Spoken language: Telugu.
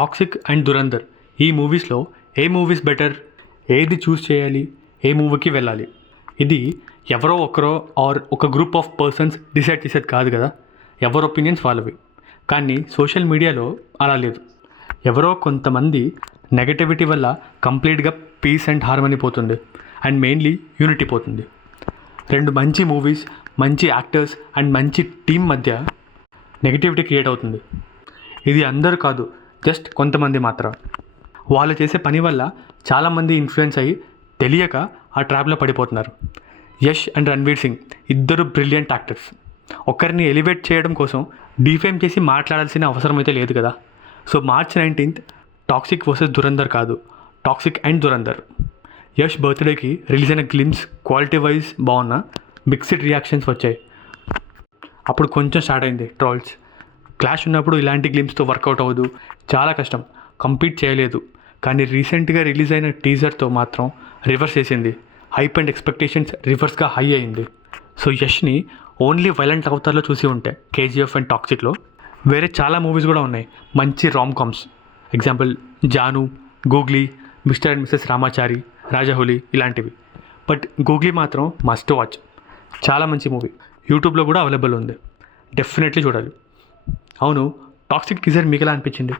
టాక్సిక్ అండ్ దురంధర్ ఈ మూవీస్లో ఏ మూవీస్ బెటర్, ఏది చూస్ చేయాలి, ఏ మూవీకి వెళ్ళాలి, ఇది ఎవరో ఒకరో ఆర్ ఒక గ్రూప్ ఆఫ్ పర్సన్స్ డిసైడ్ చేసేది కాదు కదా. ఎవరి ఒపీనియన్స్ వాళ్ళవి. కానీ సోషల్ మీడియాలో అలా లేదు. ఎవరో కొంతమంది నెగటివిటీ వల్ల కంప్లీట్గా పీస్ అండ్ హార్మనీ పోతుంది, అండ్ మెయిన్లీ యూనిటీ పోతుంది. రెండు మంచి మూవీస్, మంచి యాక్టర్స్ అండ్ మంచి టీం మధ్య నెగటివిటీ క్రియేట్ అవుతుంది. ఇది అందరూ కాదు, జస్ట్ కొంతమంది మాత్రం. వాళ్ళు చేసే పని వల్ల చాలామంది ఇన్ఫ్లుయెన్స్ అయ్యి తెలియక ఆ ట్రాప్లో పడిపోతున్నారు. యష్ అండ్ రణ్వీర్ సింగ్ ఇద్దరు బ్రిలియంట్ యాక్టర్స్. ఒకరిని ఎలివేట్ చేయడం కోసం డిఫేమ్ చేసి మాట్లాడాల్సిన అవసరం అయితే లేదు కదా. So March 19th toxic versus Dhurandhar కాదు, టాక్సిక్ అండ్ దురంధర్. యష్ బర్త్డేకి రిలీజ్ అయిన గ్లిమ్స్ క్వాలిటీ వైజ్ బాగున్నా మిక్స్డ్ రియాక్షన్స్ వచ్చాయి. అప్పుడు కొంచెం స్టార్ట్ అయింది ట్రోల్స్. క్లాష్ ఉన్నప్పుడు ఇలాంటి గ్లిమ్స్తో వర్కౌట్ అవ్వదు, చాలా కష్టం, కంప్లీట్ చేయలేదు. కానీ రీసెంట్గా రిలీజ్ అయిన టీజర్తో మాత్రం రివర్స్ చేసింది. హైప్ అండ్ ఎక్స్పెక్టేషన్స్ రివర్స్గా హై అయింది. సో యష్ని ఓన్లీ వైలెంట్ అవతార్లో చూసి ఉంటే కేజీఎఫ్ అండ్ టాక్సిక్లో వేరే చాలా మూవీస్ కూడా ఉన్నాయి మంచి rom coms. Example Jaanu, Googly, Mr and Mrs Ramachari, Rajahuli ఇలాంటివి. బట్ గూగ్లీ మాత్రం మస్ట్ వాచ్, చాలా మంచి మూవీ. యూట్యూబ్లో కూడా అవైలబుల్ ఉంది, డెఫినెట్లీ చూడాలి. అవును, టాక్సిక్ టీజర్ మీకు ఎలా అనిపించింది?